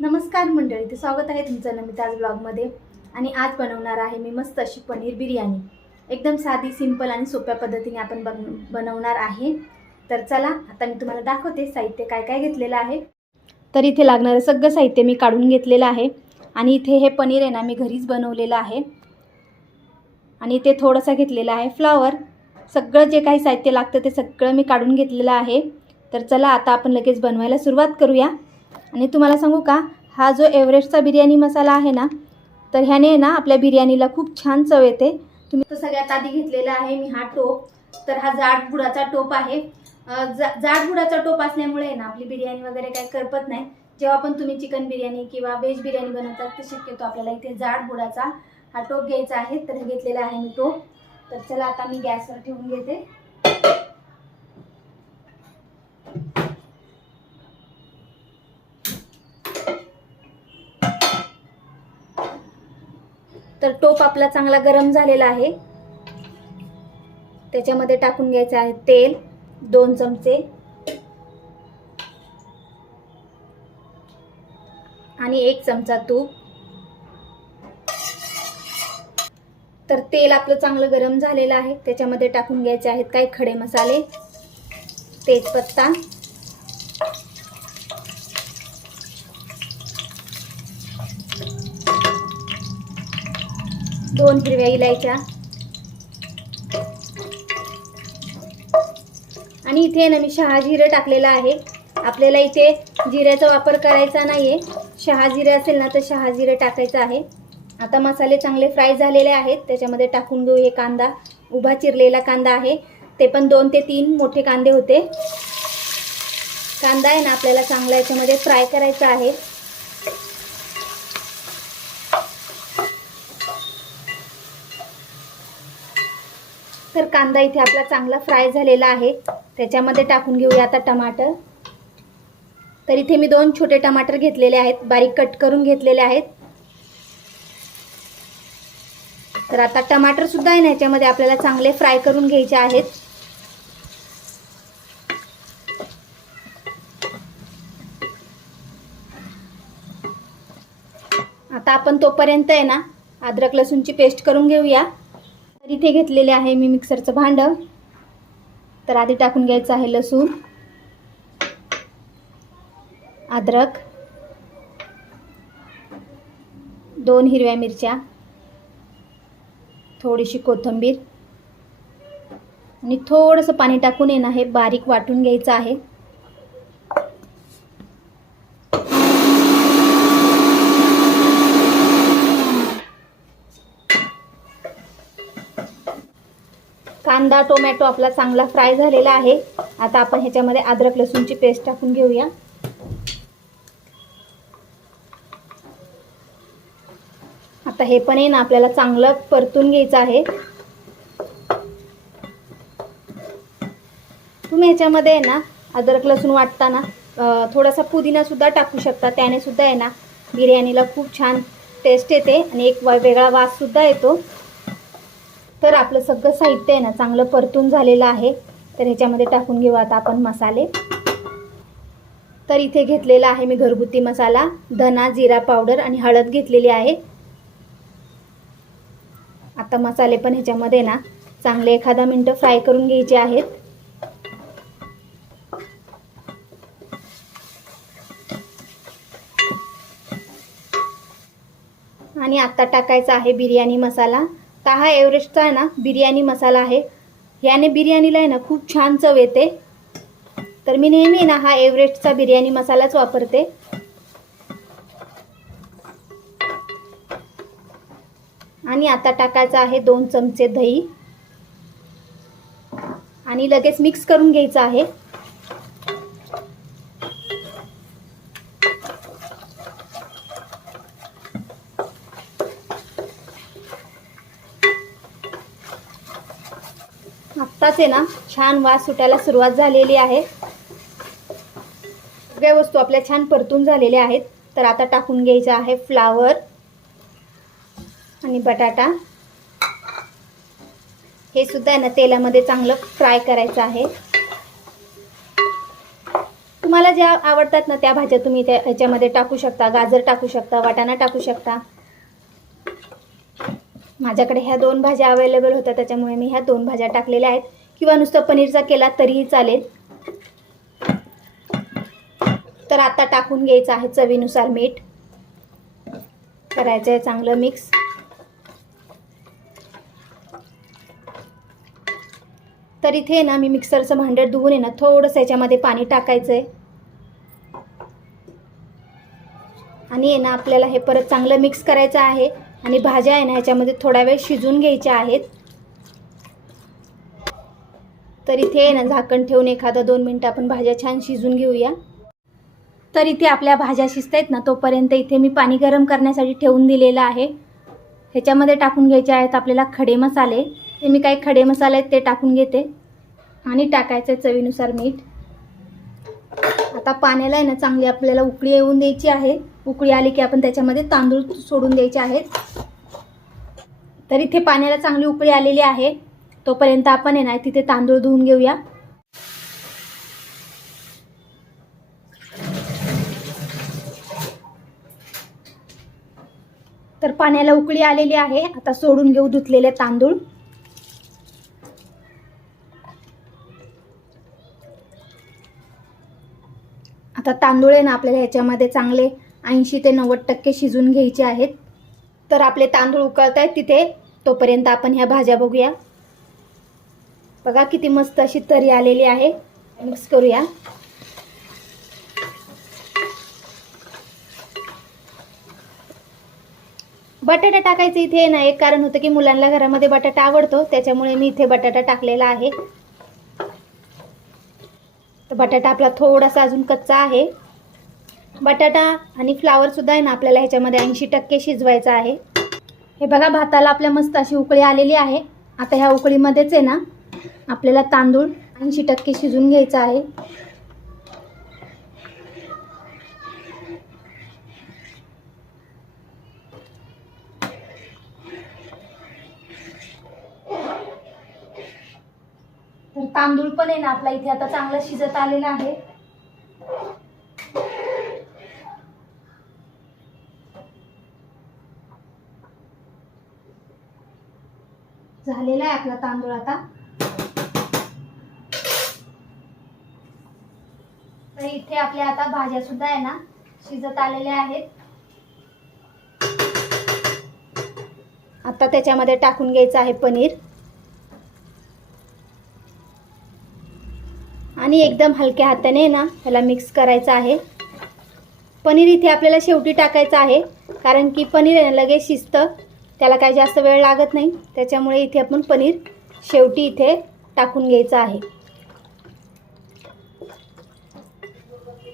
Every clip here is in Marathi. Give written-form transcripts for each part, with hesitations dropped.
नमस्कार मंडळी, ते स्वागत आहे तुमचं नमिताज ब्लॉगमध्ये. आणि आज बनवणार आहे मी मस्त अशी पनीर बिर्याणी. एकदम साधी, सिंपल आणि सोप्या पद्धतीने आपण बनवणार आहे. तर चला आता मी तुम्हाला दाखवते साहित्य काय काय घेतलेलं आहे. तर इथे लागणारं सगळं साहित्य मी काढून घेतलेलं आहे. आणि इथे हे पनीर आहे ना, मी घरीच बनवलेलं आहे. आणि इथे थोडंसं घेतलेलं आहे फ्लावर. सगळं जे काही साहित्य लागतं ते सगळं मी काढून घेतलेलं आहे. तर चला आता आपण लगेच बनवायला सुरुवात करूया. आणि तुम्हाला सांगू का, हा जो एव्हरेस्टचा बिर्याणी मसाला आहे ना, तर ह्याने ना आपल्या बिर्याणीला खूप छान चव येते. तुम्ही तर सगळ्यात आधी घेतलेला आहे मी हा टोप. तर हा जाड बुडाचा टोप आहे. जाड बुडाचा टोप असल्यामुळे ना आपली बिर्याणी वगैरे काही करपत नाही. जेव्हा पण तुम्ही चिकन बिर्याणी किंवा व्हेज बिर्याणी बनवतात तर शक्यतो आपल्याला इथे जाड बुडाचा हा टोप घ्यायचा आहे. तर हे घेतलेला आहे मी टोप. तर चला आता मी गॅसवर ठेवून घेते. तर टोप आपला चांगला गरम झालेला आहे. त्याच्यामध्ये टाकून घ्यायचे आहे तेल 2 चमचे आणि 1 चमचा तूप. तर तेल आपलं चांगलं गरम झालेलं आहे. त्याच्यामध्ये टाकून घ्यायचे आहेत काही खडे मसाले, तेजपत्ता, दोन हिरव्या इलायच्या आणि इथे ना मी शहाजिरे टाकलेला आहे. आपल्याला इथे जिऱ्याचा वापर करायचा नाहीये. शहाजिरे असेल ना तर शहाजिरे टाकायचं आहे. आता मसाले चांगले फ्राय झालेले आहेत. त्याच्यामध्ये टाकून घेऊ हे कांदा. उभा चिरलेला कांदा आहे. ते पण 2 ते 3 मोठे कांदे होते. कांदा आहे ना आपल्याला चांगला याच्यामध्ये फ्राय करायचा आहे. तर कांदा इथे आपला चांगला फ्राय झालेला आहे. त्याच्यामध्ये टाकून घेऊया आता टमाटर. तर इथे मी 2 छोटे टमाटर घेतलेले आहेत, बारीक कट करून घेतलेले आहेत. तर आता टमाटर सुद्धा आहे ना याच्यामध्ये आपल्याला चांगले फ्राय करून घ्यायचे आहेत. आता आपण तोपर्यंत आहे ना अद्रक लसूणची पेस्ट करून घेऊया. तर इथे घेतलेले आहे मी मिक्सरचं भांडं. तर आधी टाकून घ्यायचं आहे लसूण, अद्रक, 2 हिरव्या मिरच्या, थोडीशी कोथिंबीर आणि थोडंसं पाणी टाकून आहे ना हे बारीक वाटून घ्यायचं आहे. कांदा टोमॅटो आपला चांगला फ्राय झालेला आहे. आता आपण ह्याच्यामध्ये अद्रक लसूणची पेस्ट टाकून घेऊया. आता हे पण आहे ना आपल्याला चांगलं परतून घ्यायचं आहे. तुम्ही ह्याच्यामध्ये आहे ना अद्रक लसूण वाटताना थोडासा पुदिना सुद्धा टाकू शकता. त्याने सुद्धा आहे ना बिर्याणीला खूप छान टेस्ट येते आणि एक वेगळा वास सुद्धा येतो. तर आपलं सगळं साहित्य आहे ना चांगलं परतून झालेलं आहे. तर ह्याच्यामध्ये टाकून घेऊ आता आपण मसाले. तर इथे घेतलेला आहे मी घरगुती मसाला, धना जिरा पावडर आणि हळद घेतलेली आहे. आता मसाले पण ह्याच्यामध्ये ना चांगले 1 मिनिट फ्राय करून घ्यायचे आहेत. आणि आता टाकायचा आहे बिर्याणी मसाला. तर हा एव्हरेस्टचा आहे ना बिर्याणी मसाला आहे. याने बिर्याणीला आहे ना खूप छान चव येते. तर मी नेहमी ना हा एव्हरेस्टचा बिर्याणी मसालाच वापरते. आणि आता टाकायचं आहे 2 चमचे दही आणि लगेच मिक्स करून घ्यायचं आहे. आत्ताच आहे ना छान वास सुटायला सुरुवात झालेली आहे. सगळ्या वस्तू आपल्या छान परतून झालेल्या आहेत. तर आता टाकून घ्यायचं आहे फ्लावर आणि बटाटा. हे सुद्धा आहे ना तेलामध्ये चांगलं फ्राय करायचं आहे. तुम्हाला ज्या आवडतात ना त्या भाज्या तुम्ही ह्याच्यामध्ये टाकू शकता. गाजर टाकू शकता, वाटाणा टाकू शकता. माझ्याकडे ह्या 2 भाज्या अवेलेबल होत्या त्याच्यामुळे मी ह्या 2 भाज्या टाकलेल्या आहेत. किंवा नुसतं पनीरचा केला तरीही चालेल. तर आता टाकून घ्यायचं आहे चवीनुसार मीठ. करायचं आहे चांगलं मिक्स. तर इथे ना मी मिक्सरचं भांडं धुवून आहे ना थोडंसं याच्यामध्ये पाणी टाकायचं आहे. आणि आहे ना आपल्याला हे परत चांगलं मिक्स करायचं आहे. आणि भाज्या आहे ना ह्याच्यामध्ये थोडा वेळ शिजून घ्यायच्या आहेत. तर इथे आहे ना झाकण ठेवून 1-2 मिनिटं आपण भाज्या छान शिजून घेऊया. तर इथे आपल्या भाज्या शिजतायत ना तोपर्यंत इथे मी पाणी गरम करण्यासाठी ठेवून दिलेलं आहे. ह्याच्यामध्ये टाकून घ्यायचे आहेत आपल्याला खडे मसाले. ते मी काही खडे मसाले आहेत ते टाकून घेते. आणि टाकायचं आहे चवीनुसार मीठ. आता पाण्याला आहे ना चांगली आपल्याला उकळी येऊन द्यायची आहे. उकळी आली की आपण त्याच्यामध्ये तांदूळ सोडून द्यायचे आहेत. तर इथे पाण्याला चांगली उकळी आलेली आहे. तोपर्यंत आपण आहे ना तिथे तांदूळ धुवून घेऊया. तर पाण्याला उकळी आलेली आहे. आता सोडून घेऊ धुतलेले तांदूळ. आता तांदूळ आहे ना आपल्याला ह्याच्यामध्ये चांगले 80 ते 90% शिजून घ्यायचे आहेत. तर आपले तांदूळ उकळत आहेत तिथे. तोपर्यंत आपण ह्या भाज्या बघूया. बघा किती मस्त अशी तरी आलेली आहे. मिक्स करूया. बटाटा टाकायचं इथे ना एक कारण होतं की मुलांना घरामध्ये बटाटा आवडतो त्याच्यामुळे मी इथे बटाटा टाकलेला आहे. तर बटाटा आपला थोडासा अजून कच्चा आहे. बटाटा आणि फ्लावर सुद्धा आहे ना आपल्याला ह्याच्यामध्ये 80% शिजवायचा आहे. हे बघा भाताला आपल्या मस्त अशी उकळी आलेली आहे. आता ह्या उकळीमध्येच आहे ना आपल्याला तांदूळ 80% शिजून घ्यायचा आहे. तर तांदूळ पण आहे ना आपला इथे आता चांगला शिजत आलेला आहे. झालेला आहे आपला तांदूळ आता. तर इथे आपल्या आता भाज्या सुद्धा आहे ना शिजत आलेल्या आहेत. आता त्याच्यामध्ये टाकून घ्यायचं आहे पनीर. आणि एकदम हलक्या हाताने ना ह्याला मिक्स करायचं आहे. पनीर इथे आपल्याला शेवटी टाकायचं आहे कारण की पनीर लगेच शिजतं. त्याला काही जास्त वेळ लागत नाही. त्याच्यामुळे इथे आपण पनीर शेवटी इथे टाकून घ्यायचं आहे.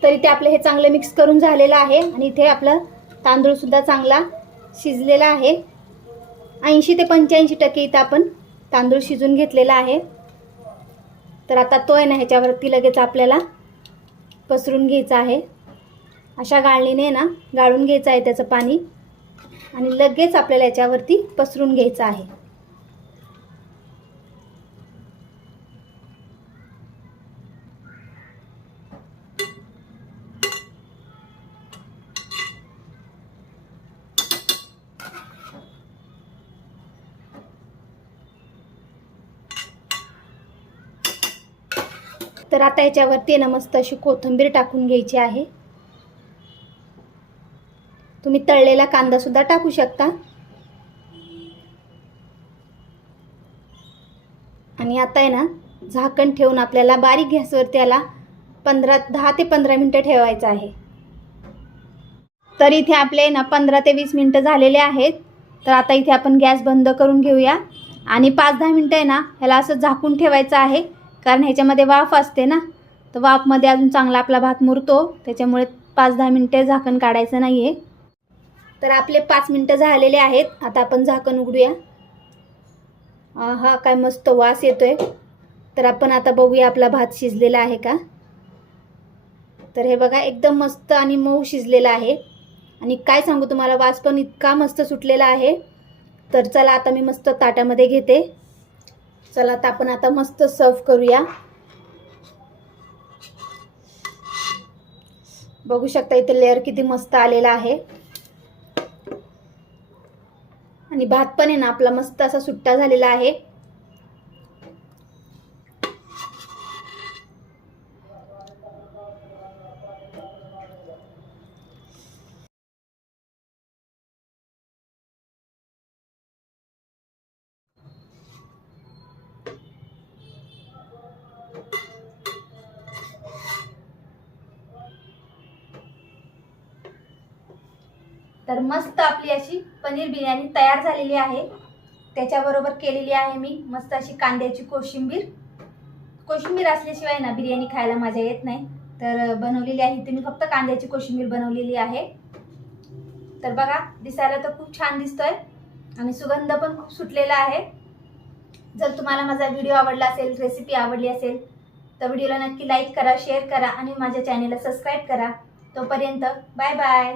तर इथे आपलं हे चांगलं मिक्स करून झालेलं आहे. आणि इथे आपला तांदूळ सुद्धा चांगला शिजलेला आहे. 80 ते 85% इथं आपण तांदूळ शिजून घेतलेला आहे. तर आता तो आहे ना ह्याच्यावरती लगेच आपल्याला पसरून घ्यायचा आहे. अशा गाळणीने ना गाळून घ्यायचं आहे त्याचं पाणी. आणि लगेच आपल्याला याच्यावरती पसरून घ्यायचं आहे. तर आता याच्यावरती ना मस्त अशी कोथिंबीर टाकून घ्यायची आहे. तुम्ही तळलेला कांदा सुद्धा टाकू शकता. आणि आता आहे ना झाकण ठेवून आपल्याला बारीक गॅसवरती याला 10 ते 15 मिनिटं ठेवायचं आहे. तर इथे आपले ना 15 ते 20 मिनिटं झालेले आहेत. तर आता इथे आपण गॅस बंद करून घेऊया. आणि 5-10 मिनिटं आहे ना ह्याला असं झाकून ठेवायचं आहे. कारण ह्याच्यामध्ये वाफ असते ना. तर वाफमध्ये अजून चांगला आपला भात मुरतो. त्याच्यामुळे 5-10 मिनिटं झाकण काढायचं नाही आहे. तर आपले 5 मिनिटं झालेले आहेत. आता आपण झाकण उघडूया. हा काय मस्त वास येतोय. तर आपण आता बघूया आपला भात शिजलेला आहे का. तर हे बघा एकदम मस्त आणि मऊ शिजलेला आहे. आणि काय सांगू तुम्हाला वास पण इतका मस्त सुटलेला आहे. तर चला आता मी मस्त ताटामध्ये घेते. चला आता आपण आता मस्त सर्व करूया. बघू शकता इथे लेअर किती मस्त आलेला आहे आणि भात पण आहे ना आपला मस्त असा सुट्टा झालेला आहे। तर मस्त आपली अशी पनीर बिर्याणी तयार झालेली आहे। त्याच्याबरोबर केलेली आहे मी मस्त अशी कांद्याची कोशिंबीर। कोशिंबीर असल्याशिवाय ना बिर्याणी खायला मजा येत नाही, तर बनवलेली आहे इथे मी फक्त कांद्याची कोशिंबीर बनवलेली आहे। तर बघा दिसायला तर खूप छान दिसतोय आणि सुगंध पण खूप सुटलेला आहे। जर तुम्हाला माझा व्हिडिओ आवडला असेल, रेसिपी आवडली असेल तर व्हिडिओला नक्की लाईक करा, शेअर करा आणि माझ्या चॅनेलला सबस्क्राईब करा। तोपर्यंत बाय बाय।